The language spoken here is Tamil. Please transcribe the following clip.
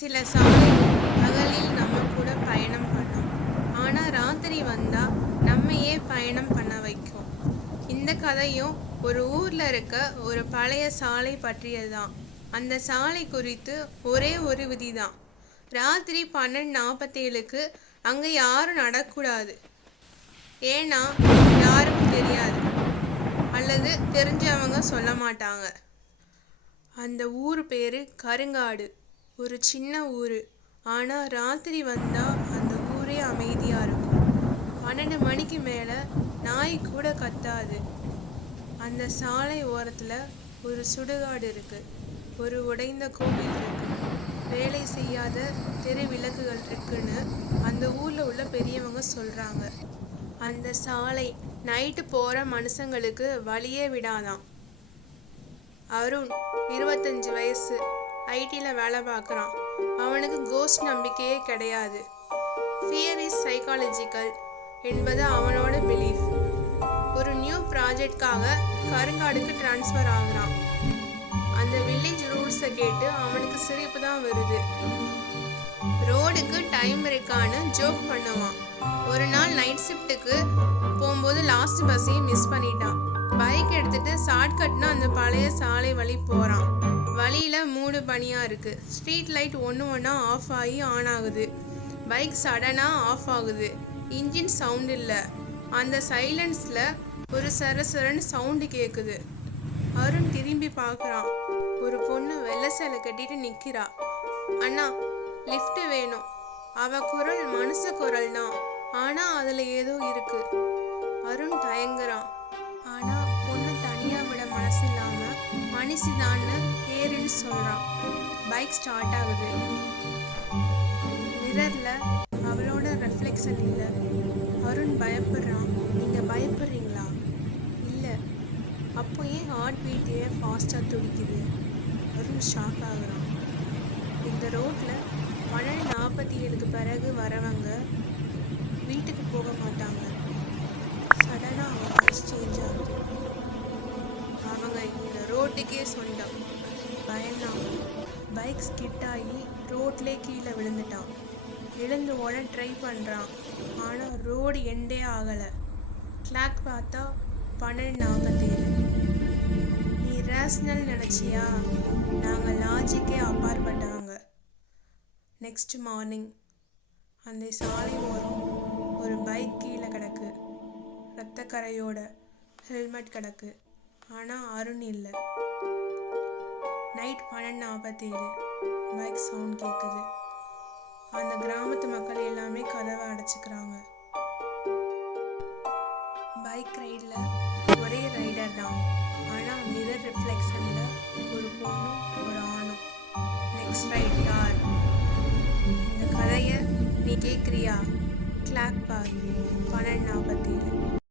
சில சாலை பகலில் நம்ம கூட பயணம் பண்ணும். ஆனா ராத்திரி வந்தா நம்மையே பயணம் பண்ண வைக்கும். இந்த கதையும் ஒரு ஊர்ல இருக்க ஒரு பழைய சாலை பற்றியதுதான். அந்த சாலை குறித்து ஒரே ஒரு விதிதான். ராத்திரி 12:47க்கு அங்க யாரும் நடக்கூடாது. ஏன்னா யாருக்கும் தெரியாது, அல்லது தெரிஞ்சவங்க சொல்ல மாட்டாங்க. அந்த ஊர் பேரு கருங்காடு. ஒரு சின்ன ஊரு. ஆனா ராத்திரி வந்தா அந்த ஊரே அமைதியா இருக்கும். 12 மணிக்கு மேல நாய் கூட கத்தாது. அந்த சாலை ஓரத்துல ஒரு சுடுகாடு இருக்கு. ஒரு உடைந்த கோவில் இருக்கு. வேலை செய்யாத தெரு விளக்குகள் இருக்குன்னு அந்த ஊர்ல உள்ள பெரியவங்க சொல்றாங்க. அந்த சாலை நைட்டு போற மனுஷங்களுக்கு வழியே விடாதாம். அருண் 25 வயசு, ஐடில வேலை பார்க்குறான். அவனுக்கு கோஸ்ட் நம்பிக்கையே கிடையாது. ஃபியர் இஸ் சைக்காலஜிக்கல் என்பது அவனோட பிலீஃப். ஒரு நியூ ப்ராஜெக்ட்காக கருங்காடுக்கு டிரான்ஸ்ஃபர் ஆகுறான். அந்த வில்லேஜ் ரூல்ஸை கேட்டு அவனுக்கு சிரிப்பு தான் வருது. ரோடுக்கு டைம் இருக்கான்னு ஜோக் பண்ணுவான். ஒரு நாள் நைட் ஷிஃப்ட்டுக்கு போகும்போது லாஸ்ட் பஸ்ஸையும் மிஸ் பண்ணிட்டான். பைக் எடுத்துட்டு ஷார்ட்கட்னா அந்த பழைய சாலை வழி போறான். வழியில மூடு பனியா இருக்கு. ஸ்ட்ரீட் லைட் ஒன்னா ஆஃப் ஆகி ஆன் ஆகுது. பைக் சடனா ஆஃப் ஆகுது. இன்ஜின் சவுண்ட் இல்ல. அந்த சைலன்ஸ்ல ஒரு சரசரன்னு சவுண்டு கேக்குது. அருண் திரும்பி பார்க்கறான். ஒரு பொண்ணு வெள்ளை சேலை கட்டிட்டு நிக்கிறா. அண்ணா, லிஃப்ட் வேணும். அவ குரல் மனுஷ குரல் தான். ஆனா அதுல ஏதோ இருக்கு. அருண் தயங்குறான். ஆனா பொண்ணு தனியா விட மனசு இல்லாம மனுஷிதான்னு ஏறுன்னு சொல்றான். பைக் ஸ்டார்ட் ஆகுது. மிரர்ல அவளோட ரெஃப்ளெக்ஷன் இல்ல. அருண் பயப்படுறான். நீங்க பயப்படுறீங்களா? இல்ல. அப்போ ஏன் ஹார்ட் பீட்டே ஃபாஸ்டா துடிக்குது? அருண் ஷாக் ஆகுறான். இந்த ரோட்ல 12:47க்கு பிறகு வரவங்க வீட்டுக்கு போக மாட்டாங்க. சடனா அவன் வாய்ஸ் சேஞ்ச் ஆகுது. அவங்க இந்த ரோட்டுக்கே சொந்தம். பயந்தான். பைக் ஸ்கிட் ஆகி ரோட்லே கீழே விழுந்துட்டான். எழுந்து ஓட ட்ரை பண்றான். ஆனா ரோடு எண்டே ஆகல. கிளாக் பார்த்தா 12:47. நீ ரேஷனல் நினைச்சியா? நாங்க லாஜிக்கே அப்பாற்பட்டவங்க. நெக்ஸ்ட் மார்னிங் அந்த சாலை ஓரம் ஒரு பைக் கீழே கிடக்கு. ரத்தக்கரையோட ஹெல்மெட் கிடக்கு. ஆனா அருண் இல்லை. நைட் 12:47. பைக் சவுண்ட் கேட்குது. அந்த கிராமத்து மக்கள் எல்லாமே கதவை அடைச்சிக்கிறாங்க. பைக் ரைட்ல ஒரே ரைடர் தான். ஆனா மிரர் ரிஃப்ளெக்ஷன்ல ஒரு பொண்ணும் ஒரு ஆணும். நெக்ஸ்ட் ரைட் யார்? இந்த கதையை நீ கேட்குறியா? கிளாக் பார். 12:47.